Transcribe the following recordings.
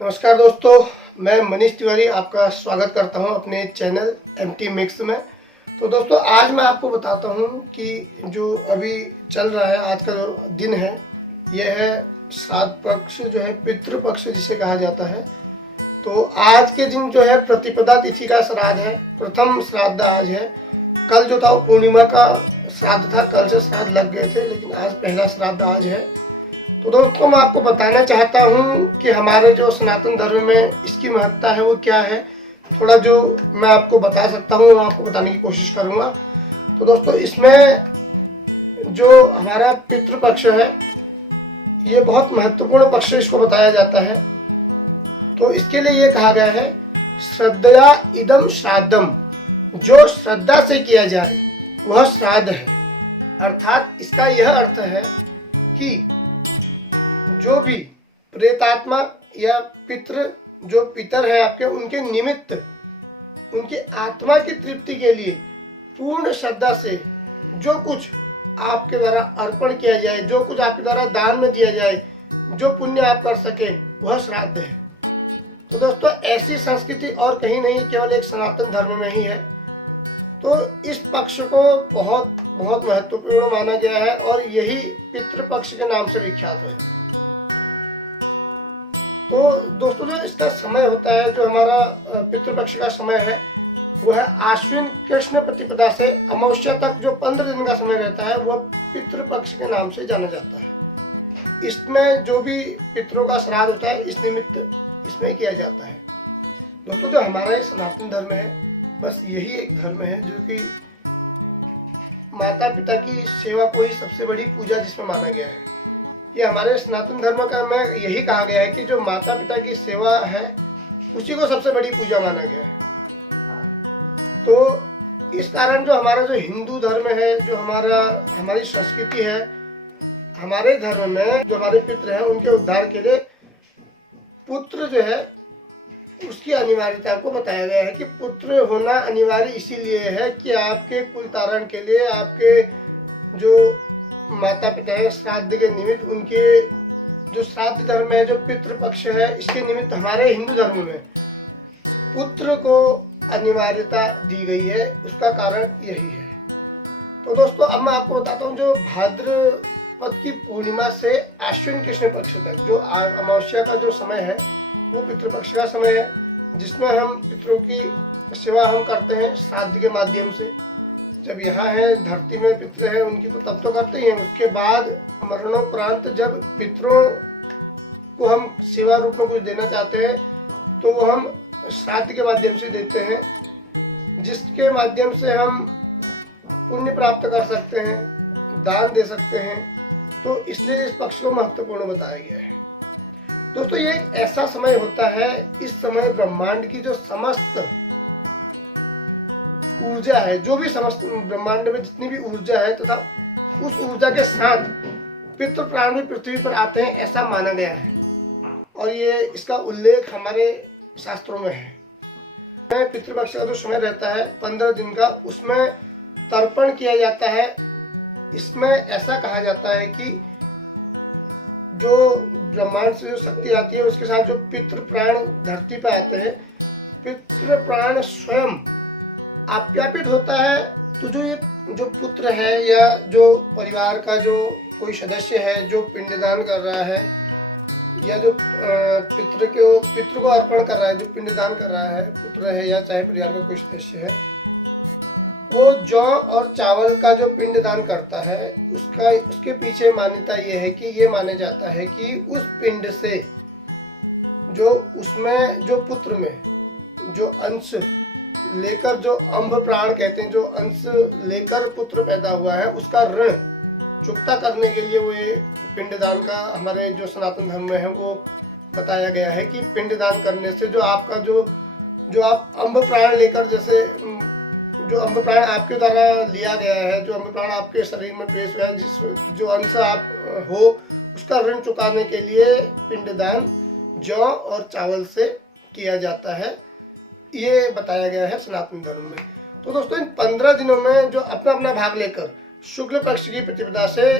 नमस्कार दोस्तों, मैं मनीष तिवारी आपका स्वागत करता हूं अपने चैनल एमटी मिक्स में। तो दोस्तों, आज मैं आपको बताता हूं कि जो अभी चल रहा है, आज का जो दिन है, यह है श्राद्ध पक्ष, जो है पितृ पक्ष जिसे कहा जाता है। तो आज के दिन जो है प्रतिपदा तिथि का श्राद्ध है, प्रथम श्राद्ध आज है। कल जो था वो पूर्णिमा का श्राद्ध था, कल से श्राद्ध लग गए थे, लेकिन आज पहला श्राद्ध आज है। तो दोस्तों, मैं आपको बताना चाहता हूँ कि हमारे जो सनातन धर्म में इसकी महत्ता है वो क्या है। थोड़ा जो मैं आपको बता सकता हूँ वो आपको बताने की कोशिश करूँगा। तो दोस्तों, इसमें जो हमारा पितृपक्ष है ये बहुत महत्वपूर्ण पक्ष इसको बताया जाता है। तो इसके लिए ये कहा गया है, श्रद्धया इदम श्राद्धम, जो श्रद्धा से किया जाए वह श्राद्ध है। अर्थात इसका यह अर्थ है कि जो भी प्रेतात्मा या पितृ, जो पितर है आपके, उनके निमित्त, उनकी आत्मा की तृप्ति के लिए पूर्ण श्रद्धा से जो कुछ आपके द्वारा अर्पण किया जाए, जो कुछ आपके द्वारा दान में दिया जाए, जो पुण्य आप कर सके, वह श्राद्ध है। तो दोस्तों, ऐसी संस्कृति और कहीं नहीं, केवल एक सनातन धर्म में ही है। तो इस पक्ष को बहुत बहुत महत्वपूर्ण माना गया है और यही पितृपक्ष के नाम से विख्यात है। तो दोस्तों, जो इसका समय होता है, जो हमारा पितृपक्ष का समय है, वो है आश्विन कृष्ण प्रतिपदा से अमावस्या तक जो 15 दिन का समय रहता है, वह पितृपक्ष के नाम से जाना जाता है। इसमें जो भी पितरों का श्राद्ध होता है, इस निमित्त इसमें किया जाता है। दोस्तों, जो हमारा ये सनातन धर्म है, बस यही एक धर्म है जो कि माता पिता की सेवा को ही सबसे बड़ी पूजा जिसमें माना गया है। ये हमारे सनातन धर्म का में यही कहा गया है कि जो माता पिता की सेवा है उसी को सबसे बड़ी पूजा माना गया है। तो इस कारण जो हमारा जो हिंदू धर्म है, जो हमारी संस्कृति है, हमारे धर्म में जो हमारे पितृ हैं उनके उद्धार के लिए पुत्र जो है उसकी अनिवार्यता को बताया गया है कि पुत्र होना अनिवार्य इसीलिए है कि आपके कुल तारण के लिए, आपके जो माता पिता है, श्राद्ध के निमित्त, उनके जो श्राद्ध धर्म है, जो पितृपक्ष है, इसके निमित्त हमारे हिंदू धर्म में पुत्र को अनिवार्यता दी गई है। उसका कारण यही है। तो दोस्तों, अब मैं आपको बताता हूँ, जो भाद्रपद की पूर्णिमा से आश्विन कृष्ण पक्ष तक जो अमावस्या का जो समय है वो पितृपक्ष का समय है, जिसमें हम पितरों की सेवा हम करते हैं श्राद्ध के माध्यम से। जब यहाँ है धरती में पितृ है उनकी तो तब तो करते ही हैं। उसके बाद मरणोपरांत जब पितरों को हम सेवा रूप में कुछ देना चाहते हैं तो वो हम श्राद्ध के माध्यम से देते हैं, जिसके माध्यम से हम पुण्य प्राप्त कर सकते हैं, दान दे सकते हैं। तो इसलिए इस पक्ष को महत्वपूर्ण बताया गया है। दोस्तों, ये एक ऐसा समय होता है, इस समय ब्रह्मांड की जो समस्त ऊर्जा है, जो भी समस्त ब्रह्मांड में जितनी भी ऊर्जा है, तथा उस ऊर्जा के साथ पितृ प्राण भी पृथ्वी पर आते हैं, ऐसा माना गया है। और ये इसका उल्लेख हमारे शास्त्रों में है। पितृपक्ष का जो समय रहता है 15 दिन का, उसमें तर्पण किया जाता है। इसमें ऐसा कहा जाता है कि जो ब्रह्मांड से जो शक्ति आती है उसके साथ जो पितृ प्राण धरती पर आते हैं, पितृ प्राण स्वयं आप्यापित होता है। तो जो पुत्र है या जो परिवार का जो कोई सदस्य है जो पिंडदान कर रहा है या जो पितृ को अर्पण कर रहा है, जो पिंडदान कर रहा है, पुत्र है या चाहे परिवार का कोई सदस्य है, वो जौ और चावल का जो पिंडदान करता है, उसके पीछे मान्यता ये है कि ये माना जाता है कि उस पिंड से जो उसमें जो पुत्र में जो अंश लेकर, जो अंभ प्राण कहते हैं, जो अंश लेकर पुत्र पैदा हुआ है, उसका ऋण चुकता करने के लिए वो ये पिंडदान का हमारे जो सनातन धर्म में है वो बताया गया है कि पिंडदान करने से जो आपका जो आप अंभ प्राण लेकर, जैसे जो अंभ प्राण आपके द्वारा लिया गया है, जो अंभ प्राण आपके शरीर में पेश हुआ है, जो अंश आप हो, उसका ऋण चुकाने के लिए पिंडदान जौ और चावल से किया जाता है, ये बताया गया है सनातन धर्म में। तो दोस्तों, इन 15 दिनों में जो अपना अपना भाग लेकर शुक्ल पक्ष की प्रतिपदा से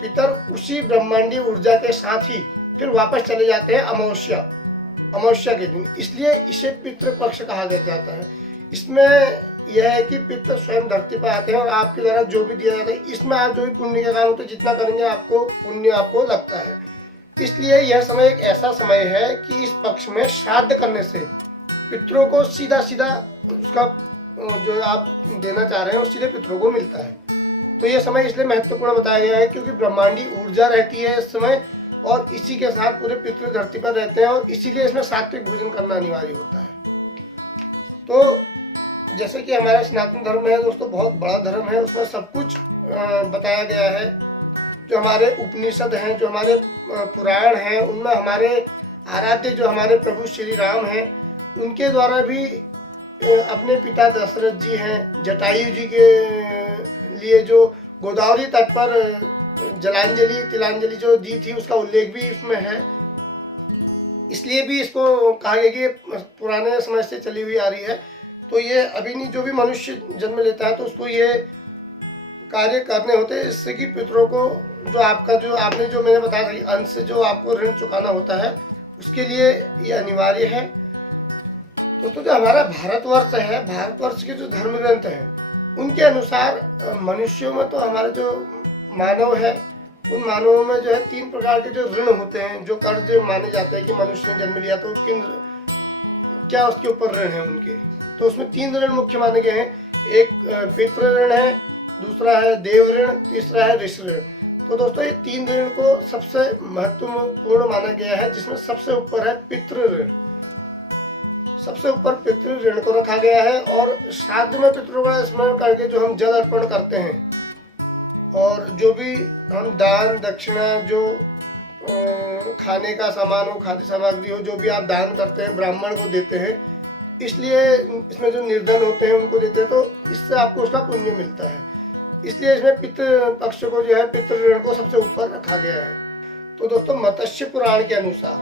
पितर उसी ब्रह्मांडीय ऊर्जा के साथ ही फिर वापस चले जाते हैं अमावस्या अमावस्या के दिन, इसलिए इसे पितृपक्ष कहा जाता है। इसमें यह है कि पितृ स्वयं धरती पर आते हैं और आपके द्वारा जो भी दिया जाता है, इसमें आप जो भी पुण्य का काम होता है, जितना करेंगे आपको पुण्य आपको लगता है। इसलिए यह समय एक ऐसा समय है कि इस पक्ष में श्राद्ध करने से पितरों को सीधा सीधा उसका जो आप देना चाह रहे हैं वो सीधे पितरों को मिलता है। तो यह समय इसलिए महत्वपूर्ण बताया गया है क्योंकि ब्रह्मांडी ऊर्जा रहती है इस समय, और इसी के साथ पूरे पितृ धरती पर रहते हैं, और इसीलिए इसमें सात्विक भोजन करना अनिवार्य होता है। तो जैसे कि हमारा सनातन धर्म है दोस्तों, बहुत बड़ा धर्म है, उसमें सब कुछ बताया गया है। जो हमारे उपनिषद हैं, जो हमारे पुराण हैं, उनमें हमारे आराध्य जो हमारे प्रभु श्री राम हैं, उनके द्वारा भी अपने पिता दशरथ जी हैं, जटायु जी के लिए जो गोदावरी तट पर जलांजलि तिलांजलि जो दी थी, उसका उल्लेख भी इसमें है। इसलिए भी इसको कहा गया कि पुराने समय से चली हुई आ रही है। तो ये अभी नहीं, जो भी मनुष्य जन्म लेता है तो उसको ये कार्य करने होते हैं, इससे कि पितरों को जो आपका जो आपने जो मैंने बताया था कि अंश से जो आपको ऋण चुकाना होता है, उसके लिए ये अनिवार्य है। तो जो हमारा भारतवर्ष है, भारतवर्ष के जो धर्म ग्रंथ हैं, उनके अनुसार मनुष्यों में तो हमारे जो मानव है, उन मानवों में जो है 3 प्रकार के जो ऋण होते हैं, जो कर्ज माने जाते हैं कि मनुष्य ने जन्म लिया तो किन क्या उसके ऊपर ऋण है उनके। तो उसमें 3 ऋण मुख्य माने गए हैं। एक पितृ ऋण है, दूसरा है देव ऋण, तीसरा है ऋषि ऋण। तो दोस्तों ये 3 ऋण को सबसे महत्वपूर्ण माना गया है, जिसमें सबसे ऊपर है पितृ ऋण। सबसे ऊपर पितृ ऋण को रखा गया है। और श्राद्ध में पितरों का स्मरण करके जो हम जल अर्पण करते हैं, और जो भी हम दान दक्षिणा, जो खाने का सामान हो, खाद्य सामग्री हो, जो भी आप दान करते हैं, ब्राह्मण को देते हैं, इसलिए इसमें जो निर्धन होते हैं उनको देते हैं, तो इससे आपको उसका पुण्य मिलता है। इसलिए इसमें पितृ पक्ष को जो है पितृ ऋण को सबसे ऊपर रखा गया है। तो दोस्तों मत्स्य पुराण के अनुसार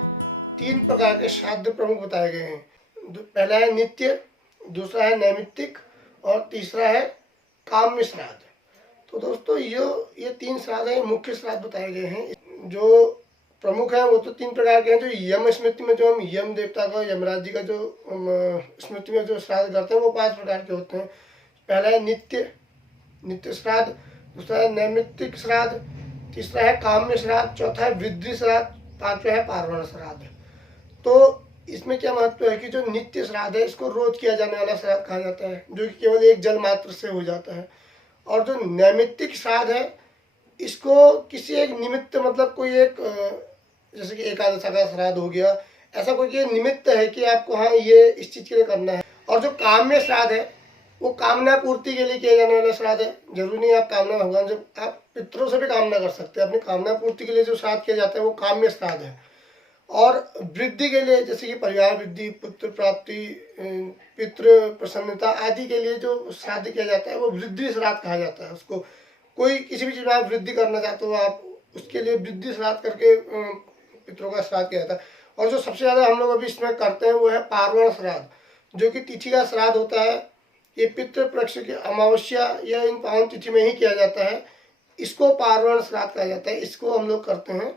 3 प्रकार के श्राद्ध प्रमुख बताए गए हैं। पहला है नित्य, दूसरा है नैमित्तिक, और तीसरा है काम्य श्राद्ध। तो दोस्तों ये 3 श्राद्ध है, मुख्य श्राद्ध बताए गए हैं। जो प्रमुख है वो तो 3 प्रकार के हैं। जो यम स्मृति में जो हम यम देवता का, यमराज जी का जो स्मृति में जो श्राद्ध करते हैं, वो 5 प्रकार के होते हैं। पहला है नित्य श्राद्ध, दूसरा है नैमित्तिक श्राद्ध, तीसरा है काम्य श्राद्ध, चौथा है वृद्धि श्राद्ध, पांचवा है पार्वण श्राद्ध। तो इसमें क्या महत्व है कि जो नित्य श्राद्ध है, इसको रोज किया जाने वाला श्राद्ध कहा जाता है, जो कि केवल एक जल मात्र से हो जाता है। और जो नैमित्तिक श्राद्ध है, इसको किसी एक निमित्त, मतलब कोई एक जैसे कि एकादशा का श्राद्ध हो गया, ऐसा कोई निमित्त है कि आपको हाँ ये इस चीज के लिए करना है। और जो काम्य श्राद्ध है, वो कामना पूर्ति के लिए किया जाने वाला श्राद्ध है। जरूरी नहीं आप कामना, भगवान से आप पितरों से भी कामना कर सकते हैं। अपनी कामना पूर्ति के लिए जो श्राद्ध किया जाता है वो काम्य श्राद्ध है। और वृद्धि के लिए, जैसे कि परिवार वृद्धि, पुत्र प्राप्ति, पितृ प्रसन्नता आदि के लिए जो श्राद्ध किया जाता है वो वृद्धि श्राद्ध कहा जाता है। उसको कोई किसी भी चीज में आप वृद्धि करना चाहते हो, आप उसके लिए वृद्धि श्राद्ध करके पितरों का श्राद्ध किया जाता है। और जो सबसे ज्यादा हम लोग अभी इसमें करते हैं वो है पार्वण श्राद्ध, जो कि तिथि का श्राद्ध होता है। ये पितृ पक्ष की अमावस्या या इन पावन तिथि में ही किया जाता है। इसको पार्वण श्राद्ध कहा जाता है, इसको हम लोग करते हैं।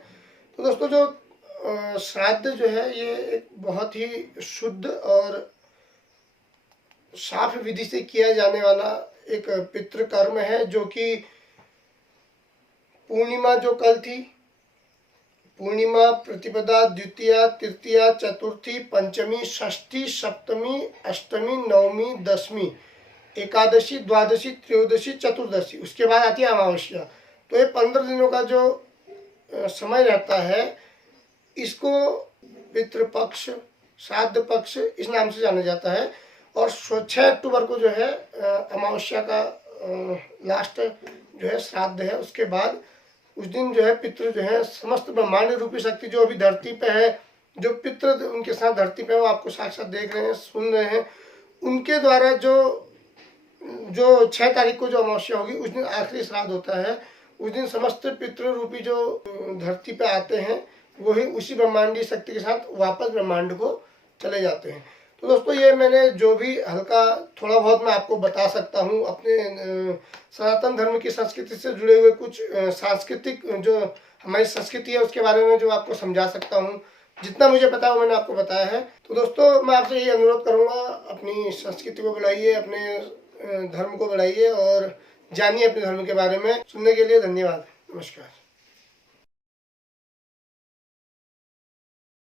तो दोस्तों जो श्राद्ध जो है ये एक बहुत ही शुद्ध और साफ विधि से किया जाने वाला एक पितृ कर्म है, जो कि पूर्णिमा जो कल थी, पूर्णिमा, प्रतिपदा, द्वितीया, तृतीया, चतुर्थी, पंचमी, षष्ठी, सप्तमी, अष्टमी, नवमी, दशमी, एकादशी, द्वादशी, त्रयोदशी, चतुर्दशी, उसके बाद आती है अमावस्या। तो ये 15 दिनों का जो समय रहता है, इसको पितृपक्ष, श्राद्ध पक्ष इस नाम से जाना जाता है। और 6 अक्टूबर को जो है अमावस्या का लास्ट जो है श्राद्ध है। उसके बाद उस दिन जो है पितृ जो है समस्त ब्रह्मांड रूपी शक्ति जो अभी धरती पे है, जो पितृ उनके साथ धरती पे वो आपको साक्षात देख रहे हैं, सुन रहे हैं, उनके द्वारा जो 6 तारीख को जो अमावस्या होगी, उस दिन आखिरी श्राद्ध होता है। उस दिन समस्त पितृ रूपी जो धरती पे आते हैं, वही उसी ब्रह्मांडीय शक्ति के साथ वापस ब्रह्मांड को चले जाते हैं। तो दोस्तों ये मैंने जो भी हल्का थोड़ा बहुत मैं आपको बता सकता हूँ, अपने सनातन धर्म की संस्कृति से जुड़े हुए कुछ सांस्कृतिक जो हमारी संस्कृति है उसके बारे में जो आपको समझा सकता हूँ। जितना मुझे पता है वो मैंने आपको बताया है। तो दोस्तों मैं आपसे यही अनुरोध करूँगा, अपनी संस्कृति को बढ़ाइए, अपने धर्म को बढ़ाइए और जानिए अपने धर्म के बारे में। सुनने के लिए धन्यवाद। नमस्कार।